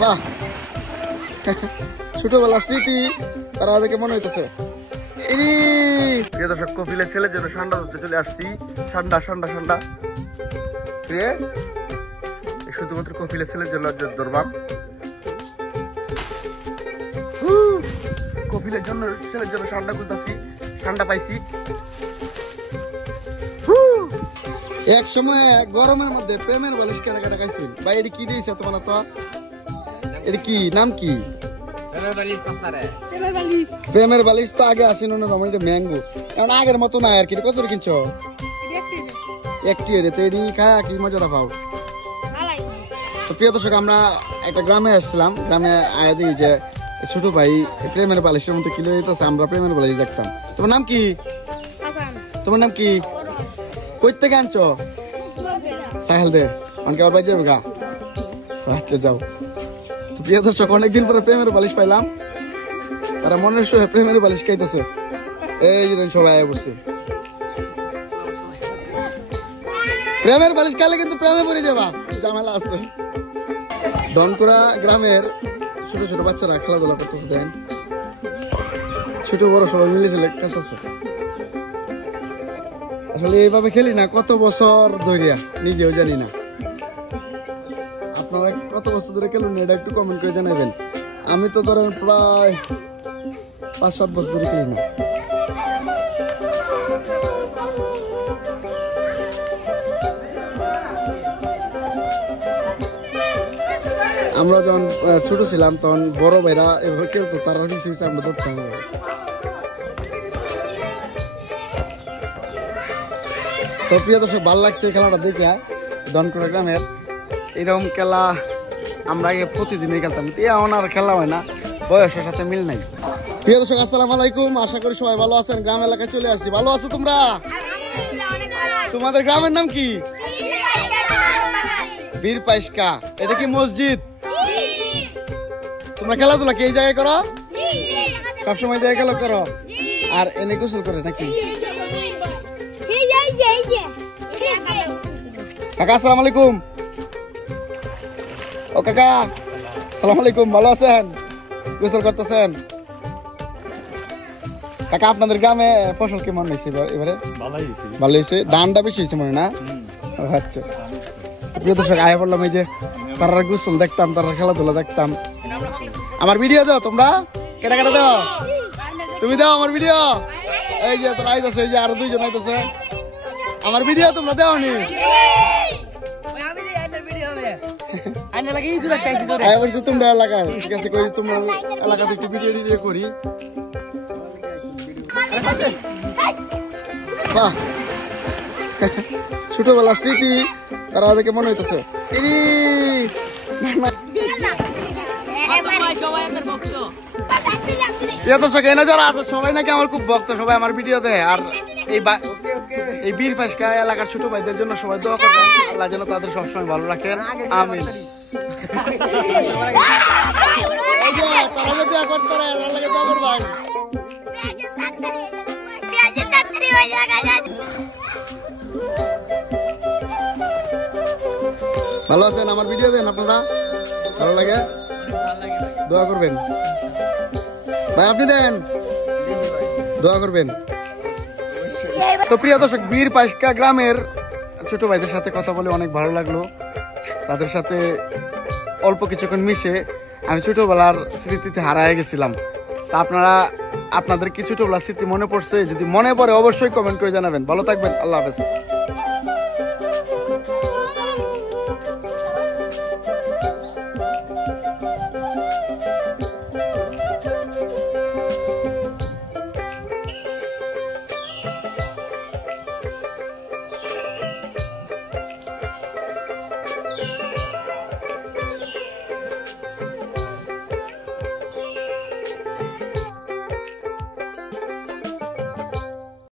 বাহ, ছোটবেলা স্মৃতি তারা দেখে মনে হইতেছে। কপিলের ছেলের জন্য ঠান্ডা ধরতে চলে আসছি। ঠান্ডা ঠান্ডা ঠান্ডা শুধুমাত্র কপিলের ছেলের জন্য ধরবাম। কপিলের জন্য ছেলের জন্য ঠান্ডা করতেছি, ঠান্ডা পাইছি। এক সময় গরমের মধ্যে প্রেমের বালিশ কেনাকাটা খাইছিল ভাই। এটি কি দিয়েছে তোমার? তো এটি কি নাম কি? প্রেমের বালিশ তো আগে আসেন ম্যাঙ্গো, এখন আগের মতো নাই আর কি। কত কিনছো? একটি খায় কি মজাটা পাও। তো প্রিয় দর্শক, আমরা একটা গ্রামে আসছিলাম। গ্রামে আয়া দিই যে ছোট ভাই প্রেমের বালিশের মতো কিলো দিতেছে। আমরা প্রেমের বালিশ দেখতাম। তোমার নাম কি? তোমার নাম কি? কই থেকে আনছো? সাহেল দে অনেকে ওর ভাই যাবে গা। আচ্ছা যাও। তো প্রিয় দর্শক, অনেকদিন পরে প্রেমের বালিশ পাইলাম। তারা মনের সহে প্রেমের বালিশ খাইতেছে। এই যে সবাই আয় বসছে। প্রেমের বালিশ খাইলে কিন্তু প্রেমে পড়ে যাবা, ঝামেলা আছে। ধনকুড়া গ্রামের ছোট ছোট বাচ্চারা খেলাধুলা করতেছে। দেখেন ছোট বড় সবাই মিলে খেলতেছে। আসলে এইভাবে খেলি না কত বছর ধরিয়া, নিজেও জানি না। আপনারা কত বছর ধরে খেলুন এটা একটু কমেন্ট করে জানাবেন। আমি তো ধরেন প্রায় 5-7 বছর ধরে খেলি না। আমরা যখন ছোট ছিলাম তখন বড় ভাইরা এভাবে খেলতো, তারা হিসেবে আমরা ধরতাম। তো প্রিয় দর্শক, ভালো লাগছে খেলাটা দেখে। ধনকুড়া গ্রামের এরকম খেলা আমরা আগে প্রতিদিনই খেলতাম। এখন আর খেলা হয় না, বয়সের সাথে মিল নাই। প্রিয় দর্শক, আসসালামু আলাইকুম। আশা করি সবাই ভালো আছেন। গ্রাম এলাকায় চলে আসছি। ভালো আছো তোমরা? তোমাদের গ্রামের নাম কি? বীর পাইসকা। এটা কি মসজিদ? তোমরা খেলাধুলা কি এই জায়গায় করো? সবসময় জায়গায় খেলা করো? আর এনে গোসল করে নাকি? কাকা আসসালামু আলাইকুম। ও কাকা আসসালামু আলাইকুম, ভালো আছেন? গোসল করতেছেন? কাকা আপনাদের গ্রামে ফসল কেমন হয়েছে এবারে? ভালো হয়েছে। ধানটা বেশি হয়েছে মনে না? আচ্ছা। প্রিয় দর্শক, আয়া বললাম এই যে তারা গোসল দেখতাম, তারা খেলাধুলা দেখতাম। আমার ভিডিও দাও তোমরা, কেটা কেটা দাও, তুমি দাও আমার ভিডিও। এই যে তোরা আইতেছে, এই যে আরো 2 জন আইতেছে। আমার ভিডিও তোমরা দাও নি? তোমরা এলাকায় ঠিক আছে, কই তোমরা এলাকাতে একটু ভিডিও করি। ছোটবেলা স্মৃতি তারা দেখে মনে হইতেছে। যারা আছে সবাই নাকি আমার খুব ভক্ত, সবাই আমার ভিডিও দেয়। আর এই বীর পাইসকা এলাকার ছোট ভাইদের জন্য সবাই দোয়া করবেন, আল্লাহ যেন তাদের সবসময় ভালো রাখেন। আমিন। তারা যে দোয়া করতে দোয়া করবেন। ভালো আছেন? আমার ভিডিও দেন আপনারা, ভালো লাগে, দোয়া করবেন। ভাই আপনি দেন, দোয়া করবেন। তো প্রিয় দর্শক, বীর পাইসকা গ্রামের ছোট ভাইদের সাথে কথা বলে অনেক ভালো লাগলো। তাদের সাথে অল্প কিছুক্ষণ মিশে আমি ছোটবেলার স্মৃতিতে হারায় গেছিলাম। তা আপনাদের কি ছোটবেলার স্মৃতি মনে পড়ছে? যদি মনে পড়ে অবশ্যই কমেন্ট করে জানাবেন। ভালো থাকবেন, আল্লাহ হাফেজ।